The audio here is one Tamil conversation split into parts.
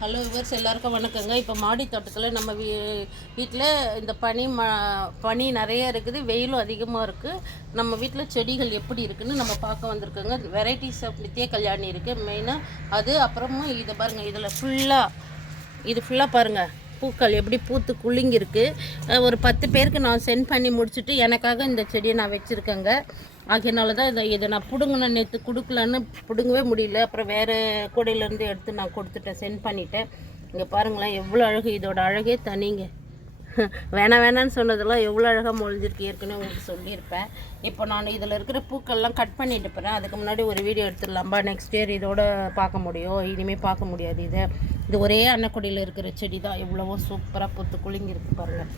ஹலோ விவர்ஸ் எல்லாருக்கும் வணக்கங்க. இப்போ மாடி தோட்டத்தில் நம்ம வீ வீட்டில் இந்த பனி ம பனி நிறைய இருக்குது வெயிலும் அதிகமாக இருக்குது நம்ம வீட்டில் செடிகள் எப்படி இருக்குதுன்னு நம்ம பார்க்க வந்திருக்கோங்க. வெரைட்டிஸ் ஆஃப் நித்திய கல்யாணி இருக்குது மெயினாக அது அப்புறமும் இதை பாருங்கள் இதில் ஃபுல்லாக இது ஃபுல்லாக பாருங்கள் பூக்கள் எப்படி பூத்து குலுங்கியிருக்கு. ஒரு பத்து பேருக்கு நான் சென்ட் பண்ணி முடிச்சுட்டு எனக்காக இந்த செடியை நான் வச்சுருக்கேங்க. ஆகையினால தான் இதை இதை நான் பிடுங்கின நேற்று கொடுக்கலன்னு பிடுங்கவே முடியல. அப்புறம் வேறு கூடையிலேருந்து எடுத்து நான் கொடுத்துட்டேன் சென்ட் பண்ணிட்டேன். இங்கே பாருங்களேன் எவ்வளோ அழகு. இதோட அழகே தனிங்க. வேணாம் வேணான்னு சொன்னதெல்லாம் எவ்வளோ அழகாக மொழிஞ்சிருக்கு. ஏற்கனவே உங்களுக்கு சொல்லியிருப்பேன். இப்போ நான் இதில் இருக்கிற பூக்கள்லாம் கட் பண்ணிட்டு போகிறேன் அதுக்கு முன்னாடி ஒரு வீடியோ எடுத்துடலாம்பா. நெக்ஸ்ட் இயர் இதோட பார்க்க முடியும். இனிமேல் பார்க்க முடியாது இதை. இது ஒரே அன்னக்குடியில் இருக்கிற செடி தான் எவ்வளவோ சூப்பராக பொத்து குலுங்கியிருக்கு பாருங்கள்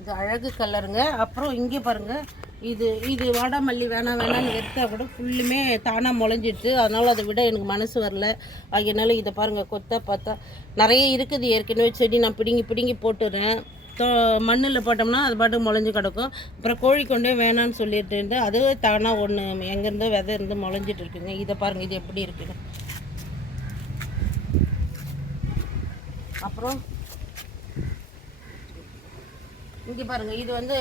இது அழகு கலருங்க அப்புறம் இங்கே பாருங்கள் இது இது வாடாமல்லி வேணாம் வேணாம்னு எடுத்தா கூட ஃபுல்லுமே தானாக முளைஞ்சிடுச்சு. அதனால் அதை விட எனக்கு மனசு வரல. அதனால இதை பாருங்கள் கொத்த பார்த்தா நிறைய இருக்குது. ஏற்கனவே செடி நான் பிடுங்கி பிடுங்கி போட்டுறேன். மண்ணில் போட்டோம்னா அது பாட்டுக்கு முளைஞ்சு கிடக்கும். அப்புறம் கோழி கொண்டே வேணான்னு சொல்லிட்டு இருந்து அது தானாக ஒன்று எங்கேருந்தோ விதை இருந்து முளைஞ்சிட்டு இருக்குங்க. இதை பாருங்கள் இது எப்படி இருக்குன்னு. அப்புறம் இங்கே பாருங்கள் இது வந்து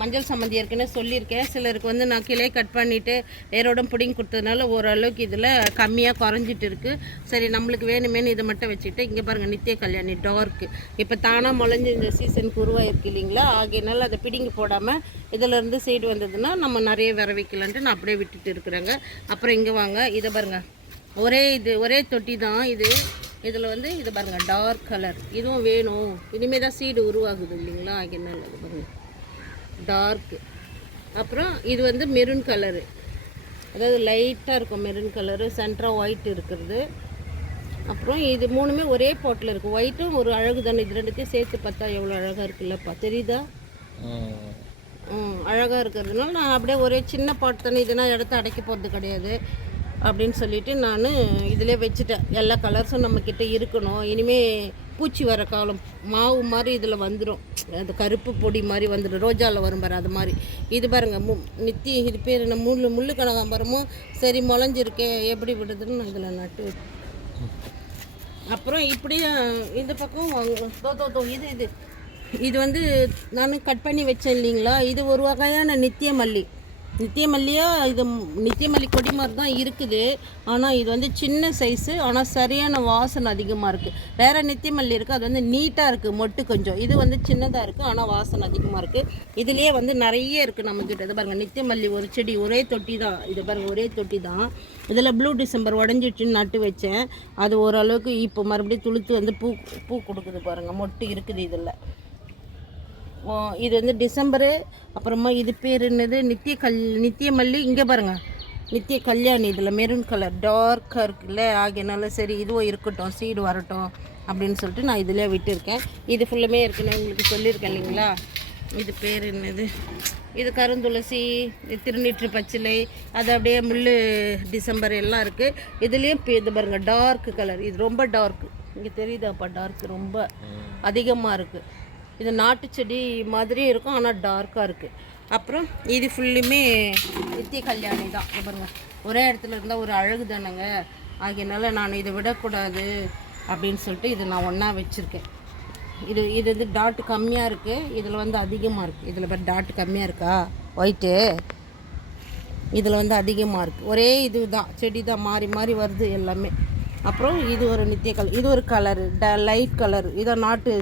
மஞ்சள் சம்மந்தி ஏற்கனவே சொல்லியிருக்கேன். சிலருக்கு வந்து நான் கிளை கட் பண்ணிவிட்டு வேரோட பிடிங்கி கொடுத்ததுனால ஓரளவுக்கு இதில் கம்மியாக குறைஞ்சிட்டு இருக்குது சரி நம்மளுக்கு வேணுமேனு இதை மட்டும் வச்சுட்டு இங்கே பாருங்கள் நித்திய கல்யாணி டார்க்கு இப்போ தானாக முளைஞ்சு இந்த சீசனுக்கு உருவாயிருக்கு இல்லைங்களா? ஆகையினால அதை பிடிங்கி போடாமல் இதிலேருந்து சைடு வந்ததுன்னா நம்ம நிறைய விர வைக்கலான்ட்டு நான் அப்படியே விட்டுட்டு இருக்கிறேங்க. அப்புறம் இங்கே வாங்க இதை பாருங்கள் ஒரே இது ஒரே தொட்டி தான் இது. இதில் வந்து இது பாருங்கள் டார்க் கலர் இதுவும் வேணும். இனிமேல் தான் சீடு உருவாகுது இல்லைங்களா? என்ன இது பாருங்கள் டார்க்கு அப்புறம் இது வந்து மெரூன் கலரு அதாவது லைட்டாக இருக்கும் மெரூன் கலரு சென்டராக ஒயிட் இருக்கிறது அப்புறம் இது மூணுமே ஒரே பாட்டில் இருக்குது ஒயிட்டும் ஒரு அழகு தானே? இது ரெண்டுத்தையும் சேர்த்து பார்த்தா எவ்வளோ அழகாக இருக்குல்லப்பா தெரியுதா? ம் அழகாக இருக்கிறதுனால நான் அப்படியே ஒரே சின்ன பாட்டு தானே? இதெல்லாம் எடுத்து அடைக்க போகிறது கிடையாது. அப்படின்னு சொல்லிட்டு நான் இதிலே வச்சுட்டேன். எல்லா கலர்ஸும் நம்மக்கிட்ட இருக்கணும். இனிமேல் பூச்சி வர காலம் மாவு மாதிரி இதில் வந்துடும் அது கருப்பு பொடி மாதிரி வந்துடும் ரோஜாவில் வரும் பாரு அது மாதிரி. இது பாருங்க மு நித்தி இது பேர் என்ன முள்ளு முள்ளு கனகாம்பரமும் சரி முளைஞ்சிருக்கே எப்படி விடுதுன்னு நான் இதில் நட்டு அப்புறம் இப்படியே இந்த பக்கம் தோ தோ தோ இது இது. இது வந்து நான் கட் பண்ணி வச்சேன் இல்லைங்களா? இது ஒரு வகையான நித்திய மல்லி. நித்தியமல்லியா இது நித்தியமல்லி கொடி மாதிரி தான் இருக்குது. ஆனால் இது வந்து சின்ன சைஸு ஆனால் சரியான வாசனை அதிகமாக இருக்குது வேறு நித்தியமல்லி இருக்குது அது வந்து நீட்டாக இருக்குது மொட்டு கொஞ்சம். இது வந்து சின்னதாக இருக்குது ஆனால் வாசனை அதிகமாக இருக்குது இதுலேயே வந்து நிறைய இருக்குது நம்மக்கிட்ட இது பாருங்கள் நித்தியமல்லி ஒரு செடி ஒரே தொட்டி தான். இது பாருங்கள் ஒரே தொட்டி தான். இதில் ப்ளூ டிசம்பர் உடஞ்சிட்டுன்னு நட்டு வச்சேன். அது ஓரளவுக்கு இப்போ மறுபடியும் துளுத்து வந்து பூ பூ கொடுக்குது பாருங்கள் மொட்டு இருக்குது இதில். இது வந்து டிசம்பரு அப்புறமா இது பேர் என்னது? நித்திய கல் நித்திய மல்லி இங்கே பாருங்கள் நித்திய கல்யாணி இதில் மெரூன் கலர் டார்க்காக இருக்குல்ல? ஆகியனால சரி இதுவும் இருக்கட்டும் சீடு வரட்டும் அப்படின்னு சொல்லிட்டு நான் இதிலே விட்டுருக்கேன். இது ஃபுல்லுமே இருக்குன்னு உங்களுக்கு சொல்லியிருக்கேன் இல்லைங்களா? இது பேர் என்னது? இது கருந்துளசி இது திருநீற்று பச்சிலை அது அப்படியே முள் டிசம்பர் எல்லாம் இருக்குது இதுலேயும் இது பாருங்கள் டார்க் கலர் இது ரொம்ப டார்க் இங்கே தெரியுதாப்பா டார்க் ரொம்ப அதிகமாக இருக்குது இது நாட்டு செடி மாதிரி இருக்கும் ஆனால் டார்க்காக இருக்குது அப்புறம் இது ஃபுல்லுமே நித்திய கல்யாணி தான். பாருங்க. ஒரே இடத்துல இருந்தால் ஒரு அழகு தானேங்க. ஆகையினால நான் இதை விடக்கூடாது அப்படின்னு சொல்லிட்டு இது நான் ஒன்றா வச்சுருக்கேன். இது இது வந்து டாட் கம்மியாக இருக்குது இதில் வந்து அதிகமாக இருக்குது இதில் பாரு டாட் கம்மியாக இருக்கா? ஒயிட்டு இதில் வந்து அதிகமாக இருக்குது ஒரே இது தான். செடி தான். மாறி மாறி வருது எல்லாமே. அப்புறம் இது ஒரு நித்திய கலர் இது ஒரு கலரு ட லைட் கலர் இதை நாட்டு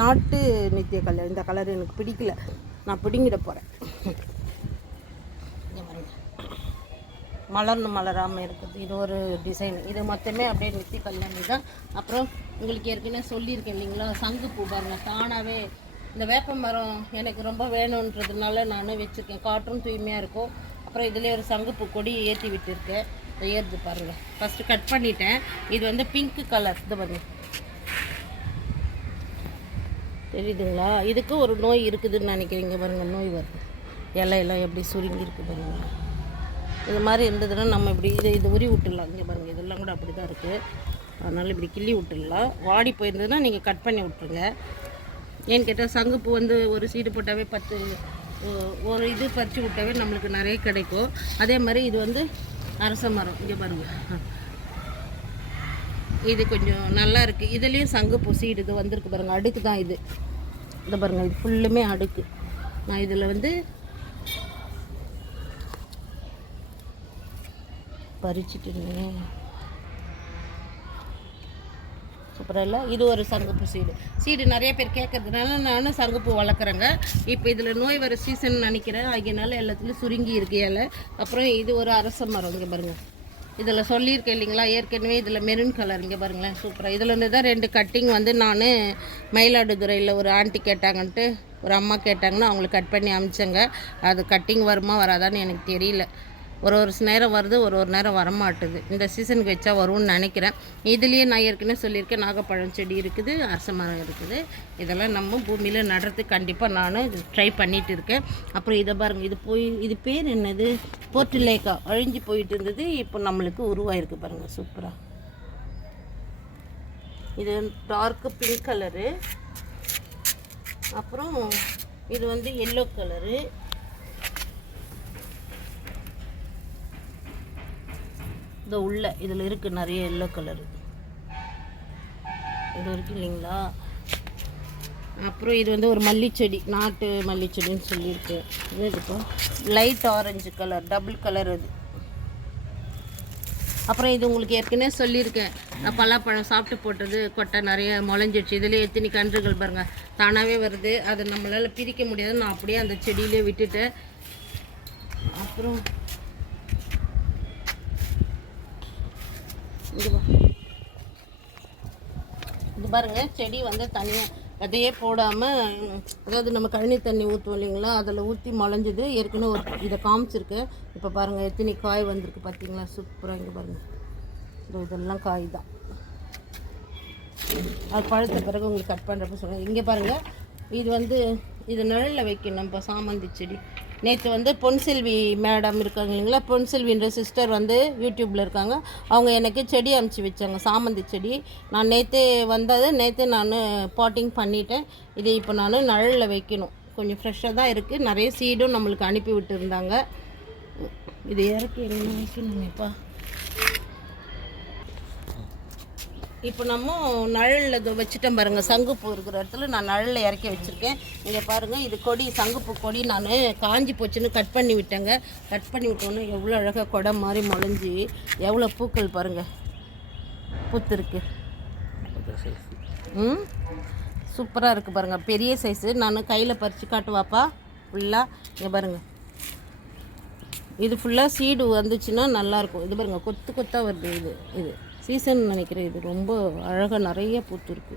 நாட்டு நித்திய கலர் இந்த கலர் எனக்கு பிடிக்கல. நான் பிடிங்கிட போகிறேன் மலர்னு மலராமல் இருக்குது. இது ஒரு டிசைன் இது மொத்தமே அப்படியே நித்தி கல்யாணி தான் அப்புறம் உங்களுக்கு ஏற்கனவே சொல்லியிருக்கேன் இல்லைங்களா? சங்குப்பூ பாருங்கள் தானாகவே இந்த வேப்ப மரம் எனக்கு ரொம்ப வேணுன்றதுனால நான் வச்சுருக்கேன். காற்றும் தூய்மையாக இருக்கும். அப்புறம் இதுலேயே ஒரு சங்குப்பூ கொடி ஏற்றி விட்டுருக்கேன். ஏறுது பாருங்கள் ஃபஸ்ட்டு கட் பண்ணிட்டேன். இது வந்து பிங்க் கலர் இது பாருங்க. தெரியுதுங்களா? இதுக்கு ஒரு நோய் இருக்குதுன்னு நினைக்கிறீங்க பாருங்க. நோய் வருது. இலையெல்லாம் எப்படி சுருங்கி இருக்கு இது மாதிரி இருந்ததுன்னா நம்ம இப்படி இதை இது உரி விட்டுடலாம். இங்கே பாருங்கள் இதெல்லாம் கூட அப்படி தான் இருக்குது அதனால் இப்படி கிள்ளி விட்டுடலாம். வாடி போயிருந்ததுன்னா நீங்கள் கட் பண்ணி விட்ருங்க ஏன்னு கேட்டால் சங்குப்பூ வந்து ஒரு சீடு போட்டாவே பத்து ஒரு இது பறித்து விட்டாவே நம்மளுக்கு நிறைய கிடைக்கும். அதே மாதிரி இது வந்து அரச மரம் இங்கே பாருங்கள் இது கொஞ்சம் நல்லா இருக்குது இதுலேயும் சங்கு சீடு இது வந்திருக்கு பாருங்கள் அடுக்கு தான் இது. இந்த பாருங்கள் இது ஃபுல்லுமே அடுக்கு. நான் இதில் வந்து பறிச்சிட்டு அப்புறம் இல்லை இது ஒரு சங்குப்பூ சீடு. சீடு நிறைய பேர் கேட்கறதுனால நானும் சங்குப்பூ வளர்க்குறேங்க. இப்போ இதில் நோய் வர சீசன் நினைக்கிறேன். ஆகியனால எல்லாத்துலேயும் சுருங்கி இருக்கு அப்புறம் இது ஒரு அரச மரம் இங்கே பாருங்கள் இதில் சொல்லியிருக்கேன் இல்லைங்களா? ஏற்கனவே இதில் மெரூன் கலர் இங்கே பாருங்களேன். சூப்பராக இதில் இருந்து தான் ரெண்டு கட்டிங் வந்து நான் மயிலாடுதுறையில் ஒரு ஆண்டி கேட்டாங்கன்ட்டு ஒரு அம்மா கேட்டாங்கன்னா அவங்களுக்கு கட் பண்ணி அமிச்சேங்க. அது கட்டிங் வருமா வராதான்னு எனக்கு தெரியல. ஒரு ஒரு நேரம் வருது ஒரு ஒரு நேரம் வரமாட்டுது. இந்த சீசனுக்கு வச்சா வரும்னு நினைக்கிறேன். இதுலேயே நான் ஏற்கனவே சொல்லியிருக்கேன் நாகப்பழம் செடி இருக்குது அரச மரம் இருக்குது. இதெல்லாம் நம்ம பூமியில் நடுறதுக்கு கண்டிப்பாக நான் ட்ரை பண்ணிட்டு இருக்கேன். அப்புறம் இதை பாருங்கள் இது போய் இது பேர் என்னது? போர்ட்டிலேக்கா அழிஞ்சு போயிட்டு இருந்தது இப்போ நம்மளுக்கு உருவாயிருக்கு பாருங்கள் சூப்பராக இது டார்க்கு பிங்க் கலரு அப்புறம் இது வந்து எல்லோ கலரு இந்த உள்ள இதில் இருக்குது நிறைய எல்லோ கலரு இது வரைக்கும் இல்லைங்களா? அப்புறம் இது வந்து ஒரு மல்லிச்செடி நாட்டு மல்லிச்செடின்னு சொல்லியிருக்கு. இது இப்போ light orange colour double colour அது அப்புறம் இது உங்களுக்கு ஏற்கனவே சொல்லியிருக்கேன். நான் பலாப்பழம் சாப்பிட்டு போட்டது கொட்டை நிறைய முளைஞ்சிடுச்சு. இதுலேயே எத்தனை கன்றுகள் பாருங்கள் தானாகவே வருது. அதை நம்மளால் பிரிக்க முடியாது. நான் அப்படியே அந்த செடியிலே விட்டுட்டேன். அப்புறம் இங்க இது பாருங்க செடி வந்து தனியாக விதையே போடாமல் அதாவது நம்ம கழனி தண்ணி ஊற்றுவோம் இல்லைங்களா? அதில் ஊற்றி முளைஞ்சுது ஏற்கனவே ஒரு இதை காமிச்சிருக்கு. இப்போ பாருங்கள் எத்தனை காய் வந்திருக்கு பார்த்தீங்களா சூப்பராக இங்கே பாருங்கள் இதோ இதெல்லாம் காய் தான் அது பழுத்த பிறகு உங்களுக்கு கட் பண்ணுறப்ப சொல்லுங்கள் இங்கே பாருங்கள் இது வந்து இது நிழலில் வைக்கணும் இப்போ சாமந்தி செடி. நேற்று வந்து பொன்செல்வி மேடம் இருக்காங்க இல்லைங்களா? பொன்செல்வின்ற சிஸ்டர் வந்து யூடியூப்பில் இருக்காங்க. அவங்க எனக்கு செடி அமுச்சு வச்சாங்க சாமந்தி செடி. நான் நேற்று வந்தது நேற்று நான் பாட்டிங் பண்ணிட்டேன். இதை இப்போ நான் நிழலில் வைக்கணும். கொஞ்சம் ஃப்ரெஷ்ஷாக தான் இருக்குது நிறைய சீடும் நம்மளுக்கு அனுப்பி விட்டுருந்தாங்க. இது இறக்கி என்ன வைக்கணுமேப்பா இப்போ நம்ம நழலில் இது வச்சுட்டேன் பாருங்கள் சங்குப்பூ இருக்கிற இடத்துல நான் நழலில் இறக்கி வச்சுருக்கேன். இங்கே பாருங்கள் இது கொடி சங்குப்பூ கொடி நான் காஞ்சி போச்சுன்னு கட் பண்ணி விட்டேங்க. கட் பண்ணி விட்டோன்னே எவ்வளோ அழகாக கொடை மாதிரி முளைஞ்சி எவ்வளோ பூக்கள் பாருங்கள் பூத்துருக்கு ம்? சூப்பராக இருக்குது பாருங்கள் பெரிய சைஸு நான் கையில் பறித்து காட்டுவாப்பா. ஃபுல்லாக இங்கே பாருங்கள் இது ஃபுல்லாக சீடு வந்துச்சுன்னா நல்லாயிருக்கும் இது பாருங்கள் கொத்து கொத்தாக வருது இது இது. சீசன் நினைக்கிறேன். இது ரொம்ப அழகாக நிறைய பூத்து இருக்கு.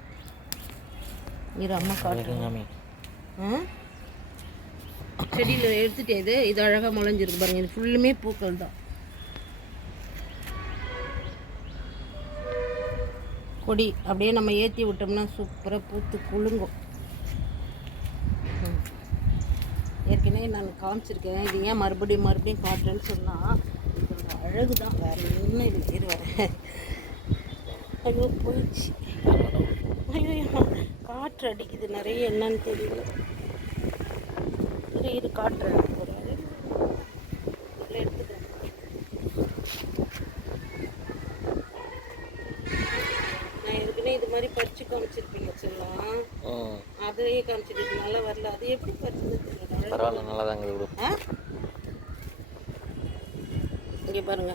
இரு அம்மா காட்டுறேன் ஆ? செடியில் எடுத்துட்டே இது. இது அழகாக முளைஞ்சிருக்கு பாருங்க. இது ஃபுல்லுமே பூக்கள் தான். கொடி அப்படியே நம்ம ஏற்றி விட்டோம்னா சூப்பராக பூத்து குலுங்கும். ஏற்கனவே நான் காமிச்சிருக்கேன். இது ஏன் மறுபடியும் மறுபடியும் காட்டுறேன்னு சொன்னால் இதோட அழகு தான் வேறு என்ன இது வேறு ஐயோ போயிடுச்சு. ஐயோ காற்று அடிக்குது. நிறைய என்னன்னு தெரியல. இரு இரு காட்டுறேன் ஒரு ஆளு. இதுல எடுத்துக்கிறேன் நான் ஏற்கனவே இது மாதிரி பறிச்சு காமிச்சிருப்பீங்க சொல்லலாம் அதையே காமிச்சிட்டு நல்லா வரல. அது எப்படி பறிச்சது தெரியல பரவாயில்ல நல்லா தாங்க விடு ஆ? இங்கே பாருங்க.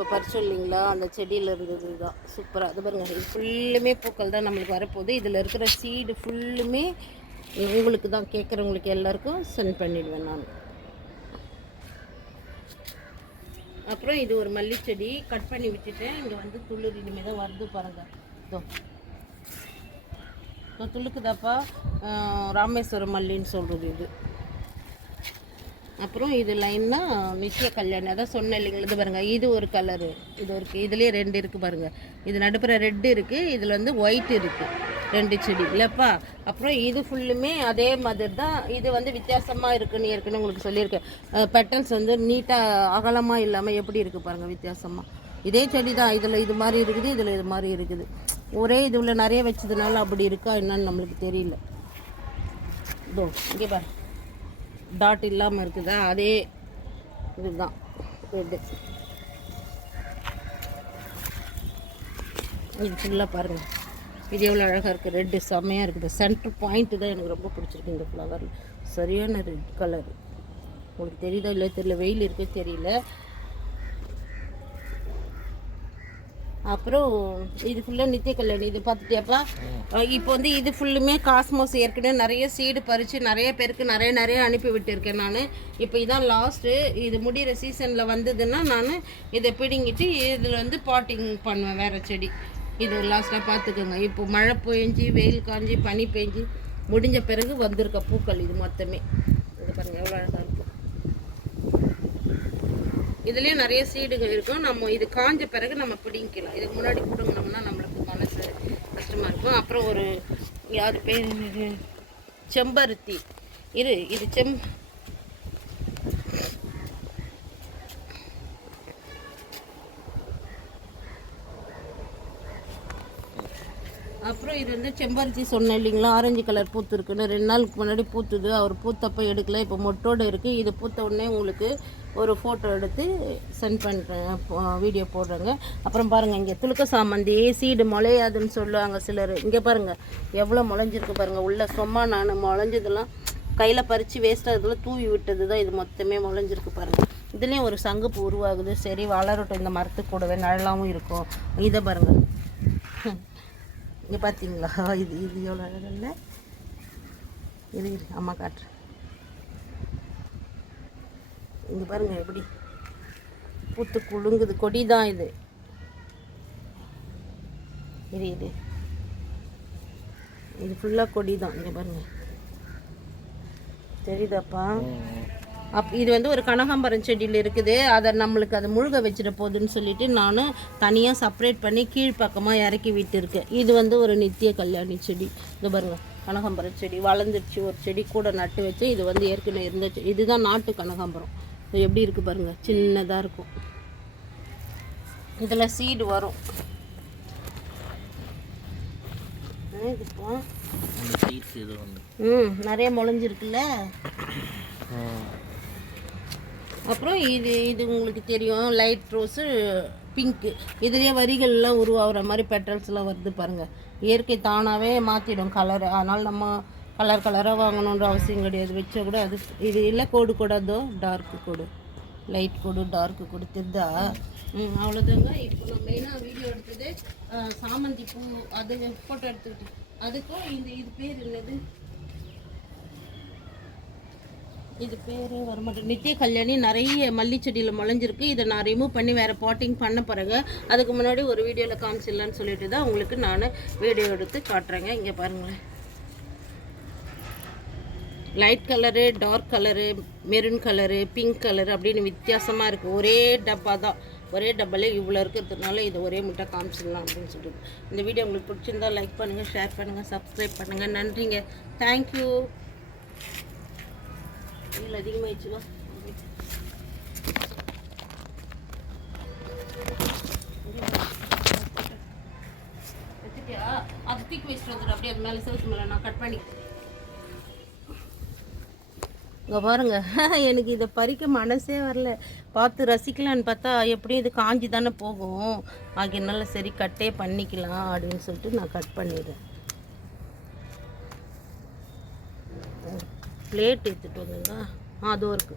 இப்போ பறிச்சோம் இல்லைங்களா? அந்த செடியில் இருந்தது தான் சூப்பராக அது பாருங்க இது ஃபுல்லுமே பூக்கள் தான் நம்மளுக்கு வரப்போகுது. இதில் இருக்கிற சீடு ஃபுல்லுமே உங்களுக்கு தான் கேட்குறவங்களுக்கு எல்லாருக்கும் சென்ட் பண்ணிடுவேன் நான். அப்புறம் இது ஒரு மல்லிச்செடி. கட் பண்ணி விட்டுட்டேன். இங்கே வந்து துளிர் இனிமேல் தான் வருது பாருங்க. இதோ. இப்போ துளுக்குதாப்பா ராமேஸ்வரம் மல்லின்னு சொல்கிறது இது. அப்புறம் இது லைன்னா நிச்சய கல்யாணம் அதான் சொன்னேன் இல்லைங்களா? இது பாருங்கள் இது ஒரு கலரு இது ஒரு இதுலேயே ரெண்டு இருக்குது பாருங்கள் இது நடுப்புற ரெட்டு இருக்குது இதில் வந்து ஒயிட் இருக்குது ரெண்டு செடி. இல்லைப்பா. அப்புறம் இது ஃபுல்லுமே அதே மாதிரி தான். இது வந்து வித்தியாசமாக இருக்குன்னு ஏற்கனவே உங்களுக்கு சொல்லியிருக்கேன். பெட்டல்ஸ் வந்து நீட்டாக அகலமாக இல்லாமல் எப்படி இருக்குது பாருங்கள் வித்தியாசமாக இதே செடி தான். இதில் இது மாதிரி இருக்குது இதில் இது மாதிரி இருக்குது. ஒரே இதுல நிறைய வச்சதுனால அப்படி இருக்கா என்னன்னு நம்மளுக்கு தெரியல. இதோ இங்கே பாரு. டாட் இல்லாமல் இருக்குதா? அதே இதுதான். ரெட்டு இது ஃபுல்லாக பாருங்கள் இது எவ்வளோ அழகாக இருக்குது ரெட்டு செம்மையாக இருக்குது. சென்டர் பாயிண்ட்டு தான் எனக்கு ரொம்ப பிடிச்சிருக்கு இந்த ஃப்ளவரில் சரியான ரெட் கலர் உங்களுக்கு தெரியுதா இல்லை தெரியல. வெயில் இருக்கே தெரியல. அப்புறம் இது ஃபுல்லாக நித்திய கல்யாணி இது பார்த்துட்டியாப்பா? இப்போ வந்து இது ஃபுல்லுமே காஸ்மோஸ் ஏற்கனவே நிறைய சீடு பறித்து நிறைய பேருக்கு நிறைய நிறைய அனுப்பி விட்டுருக்கேன் நான். இப்போ இதான் லாஸ்ட்டு இது முடிகிற சீசனில் வந்ததுன்னா நான் இதை பிடுங்கிட்டு இதில் வந்து பாட்டிங் பண்ணுவேன் வேறு செடி. இது லாஸ்ட்டாக பார்த்துக்கோங்க. இப்போ மழை பெஞ்சி வெயில் காஞ்சி பனி பெஞ்சி முடிஞ்ச பிறகு வந்திருக்க பூக்கள் இது மொத்தமே. இது பாருங்கள் எவ்வளோ அழகாக இதுலேயும் நிறைய சீடுகள் இருக்கும். நம்ம இது காஞ்ச பிறகு நம்ம பிடிங்கிக்கலாம். இதுக்கு முன்னாடி பிடுங்கினோம்னா நம்மளுக்கு மனசு கஷ்டமாக இருக்கும். அப்புறம் ஒரு யார் பேர் செம்பருத்தி. இரு இது செம் அப்புறம் இது வந்து செம்பருத்தி சொன்னேன் இல்லைங்களா? ஆரஞ்சு கலர் பூத்துருக்குன்னு ரெண்டு நாளுக்கு முன்னாடி பூத்துது. அவர் பூத்தப்போ எடுக்கல. இப்போ மொட்டோடு இருக்குது இது பூத்த உடனே உங்களுக்கு ஒரு ஃபோட்டோ எடுத்து சென்ட் பண்ணுறேன் வீடியோ போடுறேங்க. அப்புறம் பாருங்கள் இங்கே துளுக்க சாமந்தி சீடு முளையாதுன்னு சொல்லுவாங்க சிலர். இங்கே பாருங்கள் எவ்வளோ முளைஞ்சிருக்கு பாருங்கள் உள்ள சும்மா நான் முளைஞ்சதெல்லாம் கையில் பறித்து வேஸ்ட்டாக தூவி விட்டது தான் இது மொத்தமே முளைஞ்சிருக்கு பாருங்கள் இதுலேயும் ஒரு சங்குப்பு உருவாகுது. சரி வளரட்டும். இந்த மரத்துக்கு கூடவே நல்லாவும் இருக்கும். இதை பாருங்கள் இங்கே பார்த்தீங்களா இது இது எவ்வளோ அழகல்ல இது இரு அம்மா காட்டுறேன் இங்கே பாருங்கள் எப்படி பூத்து குழுங்குது கொடி தான் இது. இது இது இது ஃபுல்லாக கொடி தான் இங்கே பாருங்கள் தெரியுதாப்பா? அப் இது வந்து ஒரு கனகாம்பரம் செடியில் இருக்குது. அதை நம்மளுக்கு அதை முழுக வச்சிட போகுதுன்னு சொல்லிட்டு நான் தனியாக செப்பரேட் பண்ணி கீழ்ப்பக்கமாக இறக்கி விட்டுருக்கேன். இது வந்து ஒரு நித்திய கல்யாணி செடி. இது பாருங்க கனகாம்பரம் செடி. வளர்ந்துருச்சு ஒரு செடி கூட நட்டு வச்சு இது வந்து ஏற்கனவே இருந்த செ- இதுதான் நாட்டு கனகாம்பரம். இது எப்படி இருக்குது பாருங்கள் சின்னதாக இருக்கும். இதில் சீடு வரும். ம் நிறைய முளைஞ்சிருக்குல்ல? அப்புறம் இது இது உங்களுக்கு தெரியும் லைட் ரோஸு பிங்க்கு இதுலேயே வரிகள்லாம் உருவாகிற மாதிரி பெட்டல்ஸ்லாம் வருது பாருங்கள் இயற்கை தானாகவே மாற்றிடும் கலர் அதனால் நம்ம கலர் கலராக வாங்கணுன்ற அவசியம் கிடையாது. வச்சா கூட அது இது இல்லை கோடு கூடாதோ டார்க்கு கோடு. லைட் கொடு டார்க்கு கொடு தெரிதா? அவ்வளோதாங்க இப்போ நான் மெயினாக வீடியோ எடுத்தது சாமந்தி பூ அது ஃபோட்டோ எடுத்துக்கிட்டு அதுக்கும் இந்த இது பேர் என்னது? இது பேர் வரமாட்டேன். நித்திய கல்யாணி நிறைய மல்லி செடியில் முளைஞ்சிருக்கு. இதை நான் ரிமூவ் பண்ணி வேறு பாட்டிங் பண்ண பிறகு அதுக்கு முன்னாடி ஒரு வீடியோவில் காமிச்சிடலான்னு சொல்லிட்டு தான் உங்களுக்கு நான் வீடியோ எடுத்து காட்டுறேங்க. இங்கே பாருங்களேன். Light colour dark colour maroon colour pink colour அப்படின்னு வித்தியாசமாக இருக்குது ஒரே டப்பா தான். ஒரே டப்பாலே இவ்வளோ இருக்கிறதுனால இதை ஒரே முட்டை காமிச்சிடலாம் அப்படின்னு சொல்லிட்டு. இந்த வீடியோ உங்களுக்கு பிடிச்சிருந்தா லைக் பண்ணுங்கள் ஷேர் பண்ணுங்கள் சப்ஸ்கிரைப் பண்ணுங்கள் நன்றிங்க. தேங்க்யூ வெயில் அதிகமாகிடுச்சுவா வச்சுட்டியா? அது தூக்கி வச்சுட்டு வந்துடு. அப்படியே அது மேலே செவுத்து மேலே நான் கட் பண்ணி. இங்கே பாருங்க. எனக்கு இதை பறிக்க மனசே வரல. பார்த்து ரசிக்கலான்னு பார்த்தா எப்படியும் இது காஞ்சி தானே போகும். ஆகியனால சரி கட்டே பண்ணிக்கலாம் அப்படின்னு சொல்லிட்டு நான் கட் பண்ணிடுறேன். பிளேட் எடுத்துட்டு வந்தீங்களா ஆ அதுவும் இருக்கு.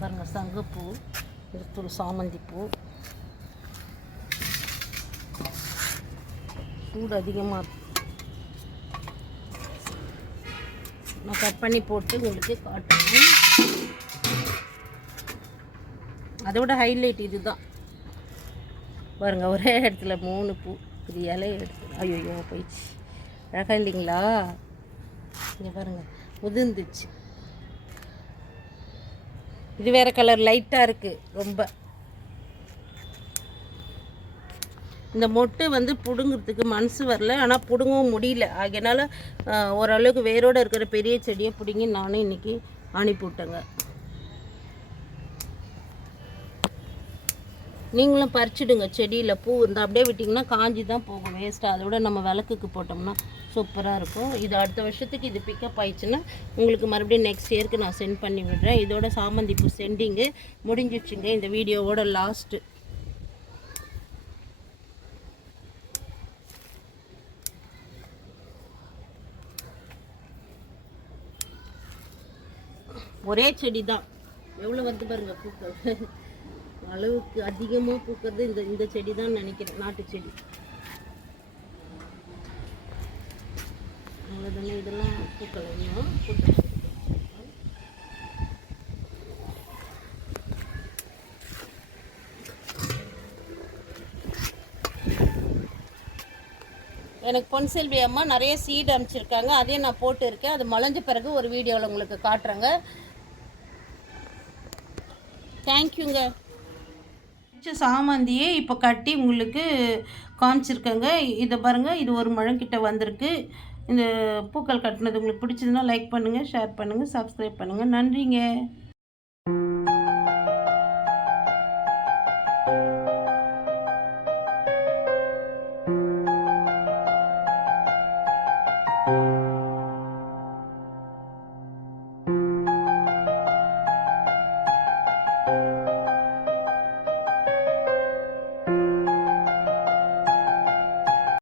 பாருங்க சங்குப்பூ இது சாமந்தி பூ சூடு அதிகமாக இருக்கு. நான் கட் பண்ணி போட்டு உங்களுக்கு காட்டுறேன். அதோட ஹைலைட் இதுதான். பாருங்க ஒரே இடத்துல மூணு பூ. இது இலைய எடுத்து ஐயோ போயிடுச்சு. அழகாக இல்லைங்களா இங்கே பாருங்கள் உதிர்ந்துச்சு இது வேறு கலர் லைட்டாக இருக்குது ரொம்ப. இந்த மொட்டு வந்து பிடுங்கிறதுக்கு மனசு வரல ஆனால் பிடுங்கவும் முடியல. ஆகையினால ஓரளவுக்கு வேரோடு இருக்கிற பெரிய செடியை பிடுங்கி நானும் இன்றைக்கி அனுப்பி நீங்களும் பறிச்சிடுங்க செடியில் பூ இருந்தால் அப்படியே விட்டிங்கன்னா காஞ்சி தான் போகும் வேஸ்ட்டாக அதோட நம்ம விளக்குக்கு போட்டோம்னா சூப்பராக இருக்கும். இது அடுத்த வருஷத்துக்கு இது பிக்கப் ஆயிடுச்சுன்னா உங்களுக்கு மறுபடியும் நெக்ஸ்ட் இயருக்கு நான் சென்ட் பண்ணி விடுறேன். இதோட சாமந்தி பூ சென்டிங்கு முடிஞ்சிடுச்சுங்க. இந்த வீடியோவோட லாஸ்ட்டு ஒரே செடி தான் எவ்வளோ வந்து பாருங்கள் பூக்கள். அளவுக்கு அதிகமாக பூக்கிறது இந்த இந்த செடி தான் நினைக்கிறேன். நாட்டு செடி. அவ்வளோதானே இதெல்லாம் பூக்கள் பூக்கள் எனக்கு பொன்செல்வி அம்மா நிறைய சீட் அனுப்பிச்சிருக்காங்க. அதையும் நான் போட்டு இருக்கேன் அது மலைஞ்ச பிறகு ஒரு வீடியோவில் உங்களுக்கு காட்டுறேங்க. தேங்க்யூங்க வச்ச சாமந்தியே இப்போ கட்டி உங்களுக்கு காமிச்சிருக்கேங்க. இதை பாருங்கள் இது ஒரு முழங்கிட்ட வந்திருக்கு. இந்த பூக்கள் கட்டினது உங்களுக்கு பிடிச்சதுன்னா லைக் பண்ணுங்கள் ஷேர் பண்ணுங்கள் சப்ஸ்கிரைப் பண்ணுங்கள் நன்றிங்க.